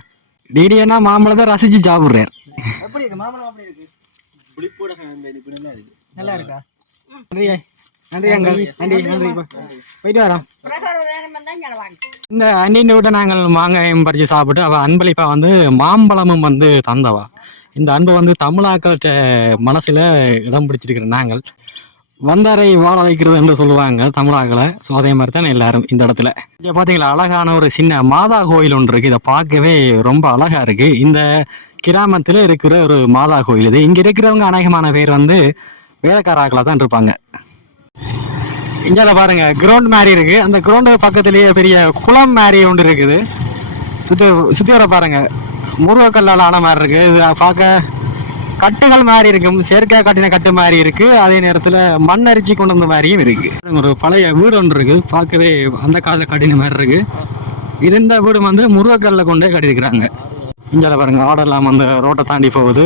டிடினா மாம்பழத்தை ரசிச்சு சாப்பிடுறாரு. எப்படி இருக்கு மாம்பழம்? அப்படி இருக்கு. புளிப்போட நல்லா இருக்கு. நல்லா இருக்கா? நன்றி நன்றி அங்கள். நன்றி நன்றி. போயிட்டு வரோம். இந்த அண்ணின் விட்ட நாங்கள் மாங்காயம் பறித்து சாப்பிட்டு அவள் அன்பளிப்பாக வந்து மாம்பழமும் வந்து தந்தவா. இந்த அன்பு வந்து தமிழாக்கள்கிட்ட மனசில் இடம் பிடிச்சிருக்கிற நாங்கள் வந்தாரை வாழ வைக்கிறது என்று சொல்லுவாங்க தமிழாக்களை. ஸோ அதே மாதிரி தான் எல்லாரும் இந்த இடத்துல பார்த்தீங்களா, அழகான ஒரு சின்ன மாதா கோயில் ஒன்று இருக்குது. இதை பார்க்கவே ரொம்ப அழகாக இருக்குது. இந்த கிராமத்தில் இருக்கிற ஒரு மாதா கோயில் இது. இங்கே இருக்கிறவங்க அநேகமான பேர் வந்து வேலைக்காராக்களாக தான் இருப்பாங்க. இங்கே பாருங்க கிரவுண்ட் மாதிரி இருக்குது. அந்த கிரவுண்டு பக்கத்துலேயே பெரிய குளம் மாதிரி ஒன்று இருக்குது. சுற்றி வர பாருங்க முருகக்கல்லால் ஆன மாதிரி இருக்குது. இது பார்க்க கட்டுகள் மாதிரி இருக்கும். செயற்கை கட்டின கட்டு மாதிரி இருக்குது. அதே நேரத்தில் மண் அரிச்சு கொண்டு வந்த மாதிரியும் இருக்குது. ஒரு பழைய வீடு ஒன்று இருக்குது. பார்க்கவே அந்த காலத்தில் கட்டின மாதிரி இருக்குது. இந்த வீடு வந்து முருகக்கல்ல கொண்டே கட்டியிருக்கிறாங்க. இங்கே பாருங்க ஆடெல்லாம் அந்த ரோட்டை தாண்டி போகுது.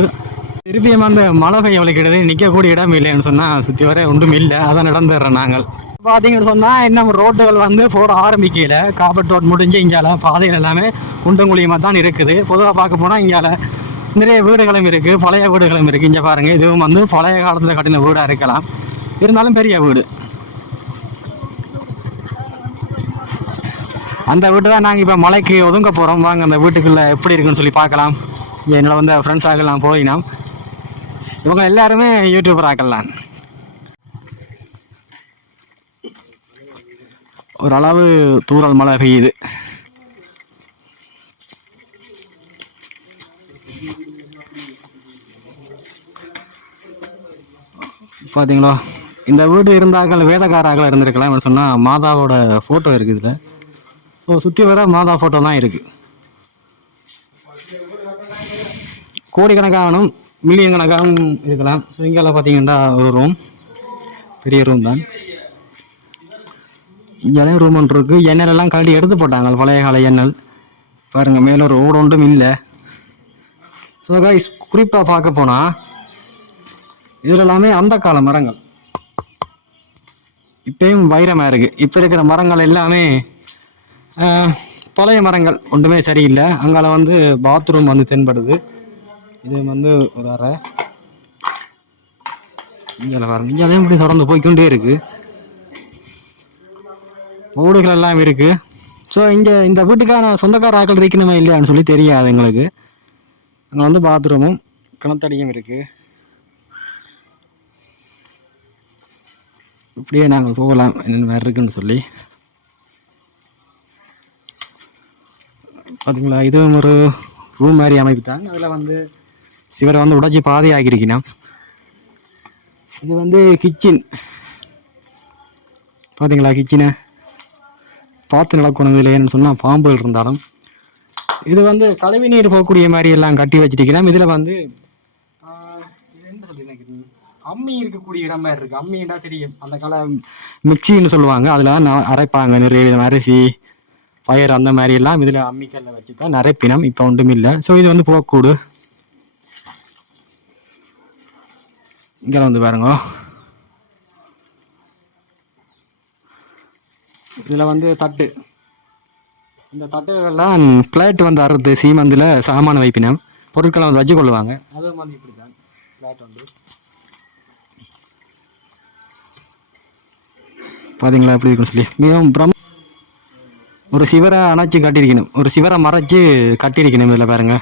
திருப்பியும் அந்த மழை பெய்ய வலிக்கிறது. நிற்கக்கூடிய இடம் இல்லைன்னு சொன்னால் சுற்றி வர ஒன்றும் இல்லை. அதான் நடந்துடுறோம் நாங்கள். பார்த்தீங்கன்னு சொன்னால் இன்னும் ரோட்டுகள் வந்து போட ஆரம்பிக்கல. காப்பட் ரோட் முடிஞ்சு இங்கால பாதைகள் எல்லாமே குண்டங்குழியமாக தான் இருக்குது. பொதுவாக பார்க்க போனால் இங்கால நிறைய வீடுகளும் இருக்குது, பழைய வீடுகளும் இருக்குது. இங்கே பாருங்கள் இதுவும் வந்து பழைய காலத்தில் கட்டின வீடாக இருக்கலாம், இருந்தாலும் பெரிய வீடு. அந்த வீட்டு தான் நாங்கள் இப்போ மலைக்கு ஒதுங்க போகிறோம். வாங்க அந்த வீட்டுக்குள்ளே எப்படி இருக்குன்னு சொல்லி பார்க்கலாம். என்னோட வந்து ஃப்ரெண்ட்ஸ் ஆகலாம் போயினோம். இவங்க எல்லாருமே யூடியூபர் ஆக்கலாம். ஓரளவு தூறல் மழை பெய்யுது. பார்த்தீங்களா, இந்த வீடு இருந்தாக்கள் வேதக்காராக்கள் இருந்திருக்கலாம் சொன்னால் மாதாவோட ஃபோட்டோ இருக்குது இதில். ஸோ சுற்றி வர மாதா ஃபோட்டோ தான் இருக்குது. கோடிக்கணக்கானும் மில்லியன் கணக்காகவும் இருக்கலாம். ஸோ இங்கெல்லாம் பார்த்தீங்கன்னா ஒரு ரூம், பெரிய ரூம் தான். இங்கேயும் ரூம் ஒன்று இருக்குது. எண்ணெயெல்லாம் கழட்டி எடுத்து போட்டாங்க, பழைய கால எண்ணெய் பாருங்கள். மேலே ஒரு ஓடு ஒன்றும் இல்லை. ஸோ கைஸ், குறிப்பாக பார்க்க போனால் இதில் எல்லாமே அந்த கால மரங்கள், இப்பயும் வைரமாக இருக்குது. இப்போ இருக்கிற மரங்கள் எல்லாமே பழைய மரங்கள், ஒன்றுமே சரியில்லை. அங்கால வந்து பாத்ரூம் வந்து தென்படுது. இது வந்து ஒரு அறை. இங்கே பாருங்க, இங்கேயும் இப்படி தொடர்ந்து போய்க்கொண்டே இருக்குது. ஓடுகள் எல்லாம் இருக்குது. ஸோ இந்த வீட்டுக்கான சொந்தக்கார ஆக்கள் இருக்கணுமா இல்லையான்னு சொல்லி தெரியாது எங்களுக்கு. அங்கே வந்து பாத்ரூமும் கிணத்தடியும் இருக்குது. இப்படியே நாங்கள் போகலாம் என்னென்ன மாதிரி இருக்குன்னு சொல்லி. பார்த்தீங்களா, இதுவும் ஒரு ரூம் மாதிரி அமைப்பு தான். அதில் வந்து சிவரை வந்து உடைச்சி பாதை ஆக்கியிருக்கணும். இது வந்து கிச்சன். பார்த்தீங்களா, கிச்சனை பார்த்து நடக்கணும். இதில் ஏன்னு சொன்னால் பாம்புகள் இருந்தாலும் இது வந்து கழிவு நீர் போகக்கூடிய மாதிரி எல்லாம் கட்டி வச்சிருக்கிறோம். இதில் வந்து என்ன சொல்லி அம்மி இருக்கக்கூடிய இடம் மாதிரி இருக்குது. அம்மின்னா தெரியும், அந்த கால மிக்சின்னு சொல்லுவாங்க. அதில் அரைப்பாங்க நிறைய விதம், அரிசி பயிர் அந்த மாதிரி எல்லாம் இதில் அம்மிக்கல்ல வச்சு தான் நிரப்பினம். இப்போ ஒன்றும் இல்லை. ஸோ இது வந்து போகக்கூடு. இங்கே வந்து பாருங்க, இதில் வந்து தட்டு, இந்த தட்டுகள்லாம் பிளேட் வந்து அறுத்து சீமந்தில் சாமான வைப்பினம், பொருட்களை வந்து வச்சு கொள்ளுவாங்க. அது வந்து இப்படி தான் பிளேட் வந்து பார்த்தீங்களா எப்படி இருக்குன்னு சொல்லி. மிகவும் ஒரு சிவரை அணைச்சி கட்டியிருக்கணும், ஒரு சிவரை மறைச்சி கட்டியிருக்கணும். இதில் பாருங்க,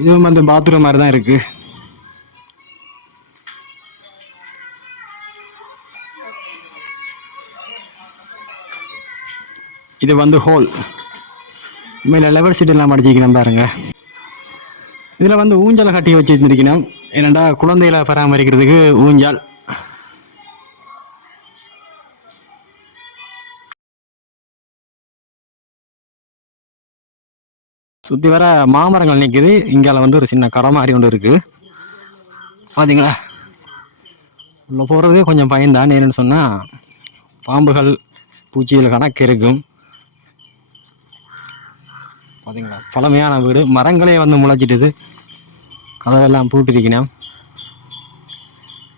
இதுவும் வந்து பாத்ரூம் மாதிரி தான் இருக்குது. இது வந்து ஹோல். மேலே லெவல் சீட் எல்லாம் அடிச்சிக்கணும் பாருங்க. இதில் வந்து ஊஞ்சலை கட்டி வச்சுருந்துருக்கணும். ஏன்னாண்டா குழந்தைகளை பராமரிக்கிறதுக்கு ஊஞ்சால். சுற்றி வர மாமரங்கள் நிற்குது. இங்கால வந்து ஒரு சின்ன கடை மாதிரி ஒன்று இருக்குது. பார்த்தீங்களா, உள்ள போகிறதே கொஞ்சம் பயன்தான். என்னென்னு சொன்னால் பாம்புகள் பூச்சிகள் கணக்கு இருக்கும். பார்த்தீங்களா, பழமையான வீடு, மரங்களே வந்து முளைச்சிட்டுது, கதவெல்லாம் பூட்டிருக்கணும்.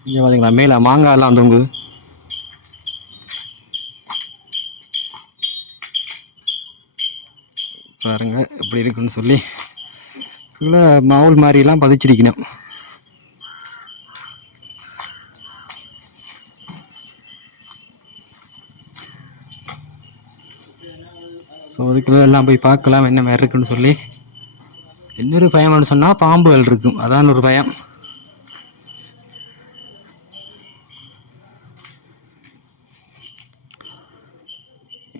இங்கே பார்த்தீங்களா, மேலே மாங்காய் எல்லாம் தொங்குது. பாருங்க எப்படி இருக்குன்னு சொல்லி. இல்லை மாவுல் மாதிரிலாம் பதிச்சிருக்கணும். ஸோ அதுக்குள்ள எல்லாம் போய் பார்க்கலாம் என்ன மாதிரி இருக்குன்னு சொல்லி. இன்னொரு பயம்னு சொன்னால் பாம்புகள் இருக்கும், அதான் ஒரு பயம்.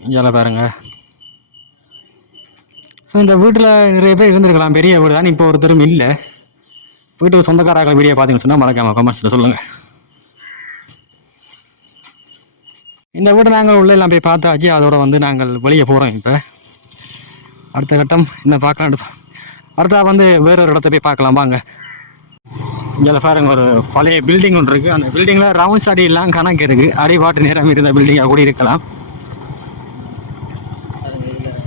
இங்கே பாருங்க. ஸோ இந்த வீட்டில் நிறைய பேர் இருந்திருக்கலாம், பெரிய வீடு தான். இப்போ ஒருத்தரும் இல்லை. வீட்டுக்கு சொந்தக்காரர்கள் வீடியோ பார்த்தீங்கன்னு சொன்னால் மறக்காம கமெண்ட்ஸில் சொல்லுங்கள். இந்த வீடு நாங்கள் உள்ளே எல்லாம் போய் பார்த்தாச்சு. அதோட வந்து நாங்கள் வெளியே போகிறோம். இப்போ அடுத்த கட்டம் என்ன பார்க்கலாம். அடுத்தா வந்து வேறொரு இடத்த போய் பார்க்கலாம் வாங்க. இங்கே பாருங்க, ஒரு பழைய பில்டிங் ஒன்று இருக்குது. அந்த பில்டிங்கில் ரவுண்ட்ஸ் அடியெல்லாம் கணக்கு இருக்குது. அடிபாட்டு நேரம் இருந்த பில்டிங்காக கூட இருக்கலாம்.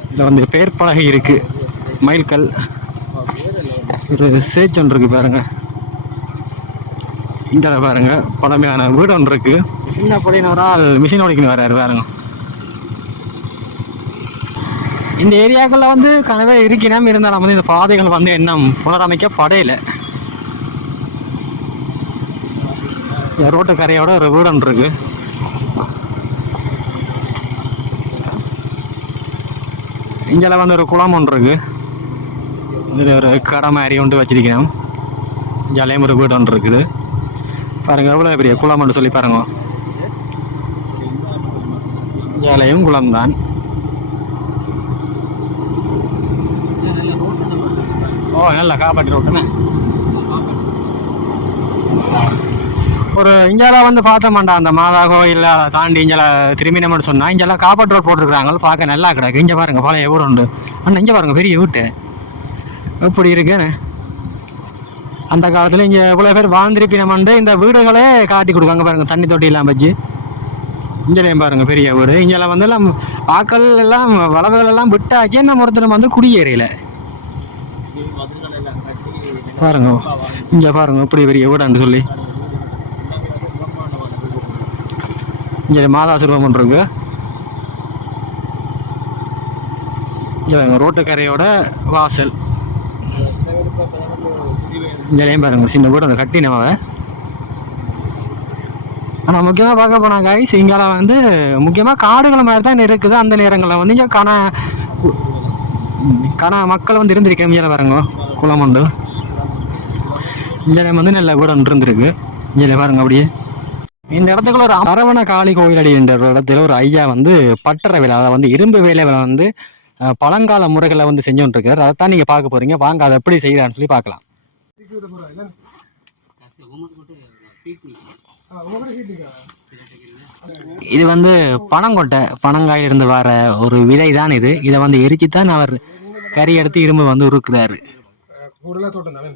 இதில் வந்து பேர் பலகை இருக்குது, மயில்கல், ஒரு சேச் ஒன்று இருக்குது பாருங்க. இங்கே பாருங்க, பழமையான வீடு ஒன்று இருக்குது. சின்ன பழையன ஒரு ஆள் மிஷின் ஓடிக்கணும் வர்றாரு பாருங்க. இந்த ஏரியாக்களில் வந்து கனவே இருக்கணும். இருந்தாலும் வந்து இந்த பாதைகள் வந்து இன்னும் புனரமைக்கப்படையில. ரோட்டு கரையோட ஒரு வீடு ஒன்று இருக்கு. இங்கே வந்து ஒரு குளம் ஒன்று இருக்கு. இதில் ஒரு கடை மாதிரி ஒன்று வச்சிருக்கணும். ஜாலியம் ஒரு வீடு ஒன்று இருக்குது பாருங்க. எவ்வளோ பெரிய குளம்னு சொல்லி பாருங்க. ஜாலியும் குளம் தான். ஓ, நல்லா காப்பாற்றி ரோட்டுண்ணே. ஒரு இங்கெல்லாம் வந்து பார்த்தோம்டா அந்த மாதா கோயிலில் தாண்டி இங்கெல்லாம் திரும்பி நம்ம சொன்னால் இங்கெல்லாம் காப்பர் ரோட் போட்டிருக்காங்க பார்க்க நல்லா கிடக்கு. இங்கே பாருங்க பழைய வீடு உண்டு. ஆனால் இங்கே பாருங்க பெரிய வீட்டு எப்படி இருக்குன்னு. அந்த காலத்தில் இங்கே இவ்வளோ பேர் வாழ்ந்திருப்பினமண்டு இந்த வீடுகளே காட்டி கொடுக்காங்க பாருங்க, தண்ணி தொட்டியெல்லாம் வச்சு. இங்கேயும் பாருங்க பெரிய வீடு. இங்கெல்லாம் வந்து எல்லாம் ஆக்கள் எல்லாம் வளவுகள் எல்லாம் விட்டாச்சு, நம்ம ஒருத்தர் வந்து குடியேறையில பாருங்க. இங்கே பாருங்க இப்படி பெரிய வீடான்னு சொல்லி. இங்கே மாதாசுரம் ஒன்று இருக்கு. இங்கே பாருங்க ரோட்டுக்கரையோட வாசல். இங்கேயும் பாருங்க சின்ன வீடு அந்த கட்டினவ. ஆனால் முக்கியமாக பார்க்க போனால் காய்ஸ் இங்கெல்லாம் வந்து முக்கியமாக காடுகள் மாதிரி தான் இருக்குது. அந்த நேரங்களில் வந்து இங்கே கன மக்கள் வந்து இருந்திருக்கேன். இங்கே பாருங்க குளம் உண்டு. இங்கே வந்து நல்ல வீடு ஒன்று இருந்திருக்கு. இங்கே பாருங்க அப்படியே இந்த இடத்துக்குள்ள ஒரு அரவண காளி கோயில் அடி என்ற இடத்துல ஒரு ஐயா வந்து பட்டற வேலை, அதை வந்து இரும்பு வேலைகளை வந்து பழங்கால முறைகளை வந்து செஞ்சுட்டு இருக்காரு. அதைத்தான் நீங்கள் பார்க்க போறீங்க. வாங்க அதை எப்படி செய்யறான்னு சொல்லி பார்க்கலாம். இது வந்து பனங்கொட்டை, பனங்காயிலிருந்து வர ஒரு விதை தான் இது. இதை வந்து எரிச்சு தான் அவர் கறி எடுத்து இரும்பு வந்து உருக்குறாரு. கூடுதலாக தோட்டம் தானே,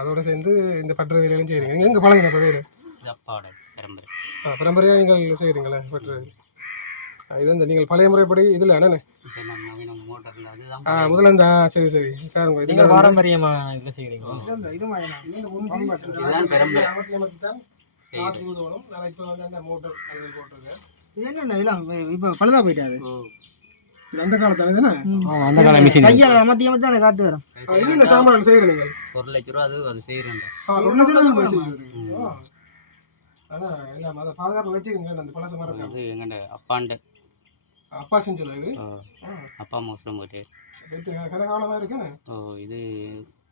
அதோட சேர்ந்து இந்த பற்ற வேலையிலும் செய்கிறீங்க. நீங்கள் எங்கே பழங்க இப்போ வேறு பரம்பரையாக நீங்கள் செய்கிறீங்களே பற்ற வேலை? இது இந்த நீங்கள் பழைய முறைப்படி இதில் அண்ணே முதல்ல இந்த சரி சரி பாருங்க, இது பாரம்பரியமாக இதில் செய்கிறீங்க. இப்போ பழுதா போயிட்டாது. அந்த காலத்தானே தானே, அந்த கால மிஷின் கையால் மத்திய மத்திய காத்து வரும். என்ன சாமான் செய்கிறீங்க? 1 லட்ச ரூபா அது செய்கிறேன். 1 லட்சம் ரூபா செய்கிறீங்க. ஆனால் எல்லாம் அதை பாதுகாப்பு வச்சுக்கோங்க. அந்த பழச மரம் அது எங்கள்ட அப்பாண்ட அப்பா செஞ்சது இது. அப்பா மோசம் போயிட்டு கதை காலமாக இருக்குன்னு. இது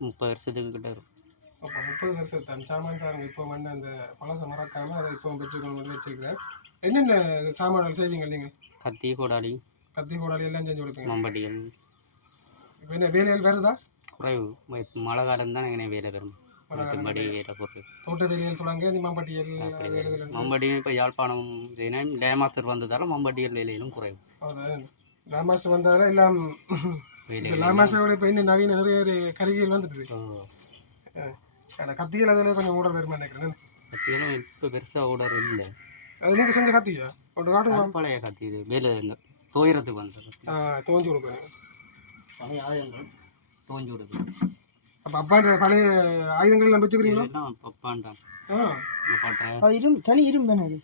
30 வருஷத்துக்கு கிட்ட இருக்கும். அப்போ 30 வருஷத்தான் சாமான் பாருங்க. இப்போ மண்ணு அந்த பழச மறக்காமல் அதை இப்போ பெற்றுக்கொண்டு வச்சுருக்கிறேன். என்னென்ன சாமான்கள் செய்வீங்க நீங்கள்? கத்தி கோடாலி எல்லாம் செஞ்சு கொடுப்பீங்க. மம்பட்டிகள். இப்போ என்ன வேலைகள் வருதா? குறைவு. இப்போ மழை காலம் தான் எங்கே வேலை வரும். மற்றபடி வேலை பொருள் தோட்ட வேலைகள் தொடங்க மம்பட்டியல் மம்பட்டியும் இப்போ யாழ்ப்பாணம் லேமாஸ்டர் வந்ததால மம்பட்டியல் வேலையிலும் குறைவு. லேமாஸ்டர் வந்ததால எல்லாம் லேமாஸ்டரோட இப்போ இன்னும் நவீன நிறைய கருவிகள் வந்துடுது. கத்திகள் அதில் கொஞ்சம் ஊடல் வருமா நினைக்கிறேன். கத்திகளும் இப்போ பெருசாக ஊடல் இல்லை. அது நீங்கள் செஞ்ச கத்தியா? ஒன்று காட்டுங்க. பழைய கத்தி இது வேலை தோயிறதுக்கு வந்தது. தோஞ்சு கொடுக்கணும். பழைய ஆயுதங்கள் தோஞ்சு கொடுக்குது. அப்போ அப்பான்ற பழைய ஆயுதங்கள் எல்லாம் வச்சுக்கிறீங்களா? அப்பாண்டான் தனி இரும்பு அது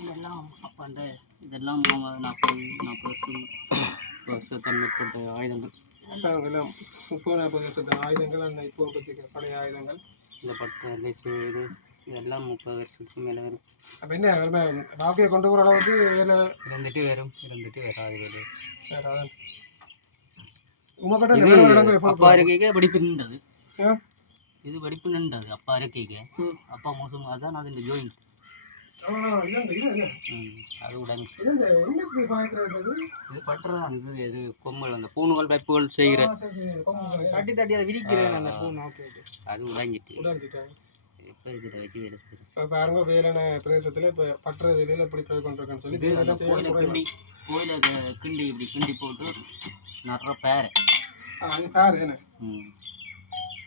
இதெல்லாம் அப்பாண்ட. இதெல்லாம் 40 வருஷத்தில் மேற்பட்ட ஆயுதங்கள். எல்லாம் 30-40 வருஷத்தான ஆயுதங்கள். அந்த இப்போ வச்சுக்கிற பழைய ஆயுதங்கள். இந்த பட்டை லேசு இது இதெல்லாம் 30 வருஷத்துக்கு மேலே வரும். அப்போ என்ன ராஃபியை கொண்டு போகிற அளவுக்கு வேலை இருந்துட்டு வராது வேலை. வேறு உங்கள்கிட்ட அப்பா இருக்கைக்கு படிப்பு நின்றது. இது படிப்பு நின்றது அப்பா இருக்கைக்கு. அப்பா மோசம் அதுதான் அது இந்த ஜோயிண்ட் அது உடனே இது பட்டுறதான். இது கொம்புகள் அந்த பூணுகள் பைப்புகள் செய்கிற தட்டி தட்டி அதை விரிக்கிறது அந்த பூனை. அது உடஞ்சிட்டு இப்போ இதில் வச்சு வேலை செய்கிறேன். இப்போ பாருங்க வேலைன பிரதேசத்தில் இப்போ பட்டுற வேலையில் எப்படி போய் கொண்டிருக்கேன்னு சொல்லி கோயிலை கிண்டி இப்படி கிண்டி போட்டு நிறைய பேர் அது பேர் என்ன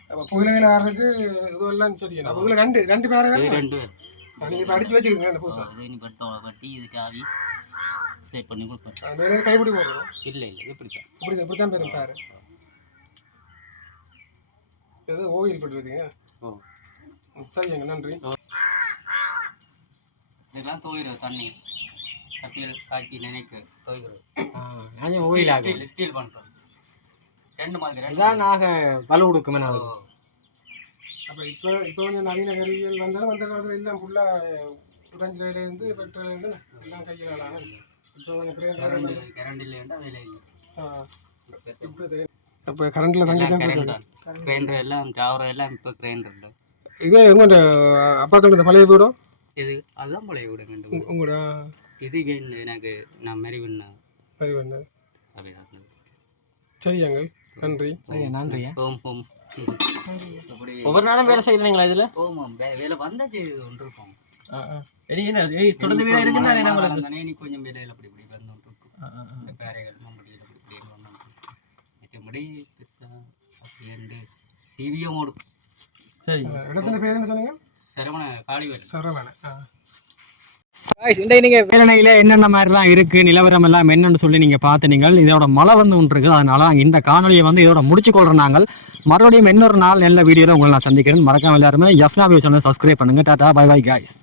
அப்போ கோயிலையில் ஆடுறதுக்கு இதுவெல்லாம் சரி. அப்போ இதில் ரெண்டு பேர் 2 பேர் நீங்கள் இப்போ அடித்து வச்சுருக்கீங்க அந்த பூசா. இது நீ பட்டோலை கட்டி இதுக்கு ஆவி சேவ் பண்ணி கொடுப்பேன். மேலே கைப்பிடி போடுறோம். இல்லை இப்படித்தான் இப்படித்தான் பேரும் பேர். எது ஓயில் போட்டுருக்கீங்க? சரிங்க, நன்றி. இதெல்லாம் துவைகிறது தண்ணி கத்தியில் காய்ச்சி நினைக்க துவைக்கிறது. ஸ்டீல் பண்ணுறோம் 2 மாதிரி இதான் நாங்கள் வலு கொடுக்குமே. அப்போ இப்போ கொஞ்சம் நவீன கருவிகள் வந்தாலும் அந்த காலத்தில் எல்லாம் ஃபுல்லாக உடஞ்சிலேருந்து பெட்ரோலேருந்து எல்லாம் கையில் ஆகலாம். இப்போ கொஞ்சம் கரண்ட் இல்லைன்னா வேலை இல்லை. இப்போ கரண்டில் தங்கி கிரைண்டர் எல்லாம் டவர் எல்லாம் இப்போ கிரைண்டர் இல்லை. இதே உங்கள்கிட்ட அப்பாக்கள் இந்த பழைய வீடோ? இது அதுதான் பழைய வீடு உங்களோட. இது எனக்கு நான் மெரிவண்ணா அப்படிதான். சரியாங்க, நன்றி. நன்றி. ஓம் அப்படி ஒவ்வொரு நாளும் வேலை செய்கிறீங்களா இதில்? ஆமாம் வேலை வந்தா செய்து ஒன்று இருக்கும். தொடர்ந்து வேலை இருக்குன்னா என்ன உங்களுக்கு? தானே நீ கொஞ்சம் வேலையில் அப்படி இப்படி வந்து ஒன்று இருக்கும். இந்த பேரைகள் மம்படியில் அப்படி இப்படின்னு ஒன்று மற்றபடி அப்படி சிவிஎம் ஓடும். சரி, இடத்துல பேர் என்ன சொன்னீங்க? சரவண காளிவேல். சரவண. நீங்க வேலனையில என்னென்ன மாதிரிலாம் இருக்கு நிலவரம் எல்லாம் என்னன்னு சொல்லி நீங்க பார்த்து நீங்கள் இதோட மழை வந்து ஒன்று இருக்குது. அதனால இந்த காணொலியை வந்து இதோட முடிச்சு கொள்றோம். நாங்கள் மறுபடியும் இன்னொரு நாள் நல்ல வீடியோல உங்களை நான் சந்திக்கிறேன். மறக்காம எல்லாருமே ஜஃப்னா வியூ சேனலை சப்ஸ்கிரைப் பண்ணுங்க. Tata, bye bye guys.